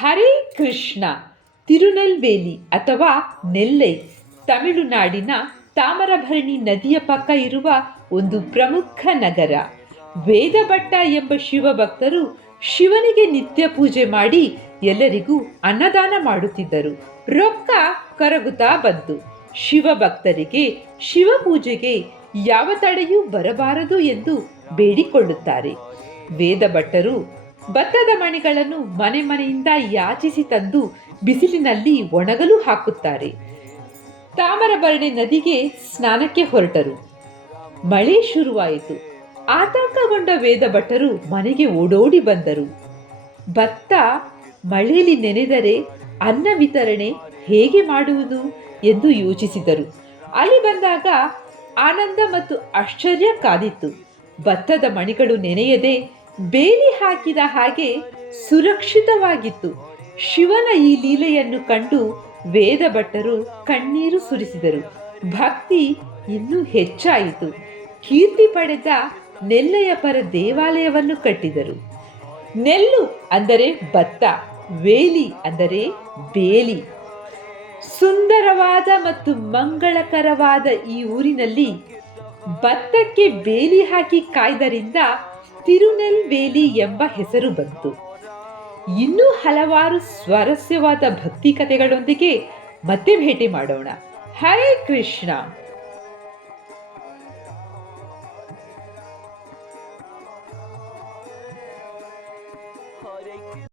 ಹರೇ ಕೃಷ್ಣ. ತಿರುನೆಲ್ವೇಲಿ ಅಥವಾ ನೆಲ್ಲೈ ತಮಿಳುನಾಡಿನ ತಾಮ್ರಭರಣಿ ನದಿಯ ಪಕ್ಕ ಇರುವ ಒಂದು ಪ್ರಮುಖ ನಗರ. ವೇದಭಟ್ಟ ಎಂಬ ಶಿವಭಕ್ತರು ಶಿವನಿಗೆ ನಿತ್ಯ ಪೂಜೆ ಮಾಡಿ ಎಲ್ಲರಿಗೂ ಅನ್ನದಾನ ಮಾಡುತ್ತಿದ್ದರು. ರೊಕ್ಕ ಕರಗುತ್ತಾ ಬಂತು. ಶಿವಭಕ್ತರಿಗೆ ಶಿವಪೂಜೆಗೆ ಯಾವ ತಡೆಯೂ ಬರಬಾರದು ಎಂದು ಬೇಡಿಕೊಳ್ಳುತ್ತಾರೆ. ವೇದಭಟ್ಟರು ಭತ್ತದ ಮಣಿಗಳನ್ನು ಮನೆ ಮನೆಯಿಂದ ಯಾಚಿಸಿ ತಂದು ಬಿಸಿಲಿನಲ್ಲಿ ಒಣಗಲು ಹಾಕುತ್ತಾರೆ. ತಾಮ್ರಭರಣಿ ನದಿಗೆ ಸ್ನಾನಕ್ಕೆ ಹೊರಟರು. ಮಳೆ ಶುರುವಾಯಿತು. ಆತಂಕಗೊಂಡ ವೇದಭಟ್ಟರು ಮನೆಗೆ ಓಡೋಡಿ ಬಂದರು. ಭತ್ತ ಮಳೆಯಲ್ಲಿ ನೆನೆದರೆ ಅನ್ನ ವಿತರಣೆ ಹೇಗೆ ಮಾಡುವುದು ಎಂದು ಯೋಚಿಸಿದರು. ಅಲ್ಲಿ ಬಂದಾಗ ಆನಂದ ಮತ್ತು ಆಶ್ಚರ್ಯ ಕಾದಿತ್ತು. ಭತ್ತದ ಮಣಿಗಳು ನೆನೆಯದೆ ಬೇಲಿ ಹಾಕಿದ ಹಾಗೆ ಸುರಕ್ಷಿತವಾಗಿತ್ತು. ಶಿವನ ಈ ಲೀಲೆಯನ್ನು ಕಂಡು ವೇದಭಟ್ಟರು ಕಣ್ಣೀರು ಸುರಿಸಿದರು. ಭಕ್ತಿ ಇನ್ನೂ ಹೆಚ್ಚಾಯಿತು. ಕೀರ್ತಿ ಪಡೆದ ನೆಲ್ಲಯ್ಯಪರ ದೇವಾಲಯವನ್ನು ಕಟ್ಟಿದರು. ನೆಲ್ಲು ಅಂದರೆ ಭತ್ತ, ವೇಲಿ ಅಂದರೆ ಬೇಲಿ. ಸುಂದರವಾದ ಮತ್ತು ಮಂಗಳಕರವಾದ ಈ ಊರಿನಲ್ಲಿ ಭತ್ತಕ್ಕೆ ಬೇಲಿ ಹಾಕಿ ಕಾಯ್ದರಿಂದ ತಿರುನೆಲ್ವೇಲಿ ಎಂಬ ಹೆಸರು ಬಂತು. ಇನ್ನೂ ಹಲವಾರು ಸ್ವಾರಸ್ಯವಾದ ಭಕ್ತಿ ಕಥೆಗಳೊಂದಿಗೆ ಮತ್ತೆ ಭೇಟಿ ಮಾಡೋಣ. ಹರೇ ಕೃಷ್ಣ.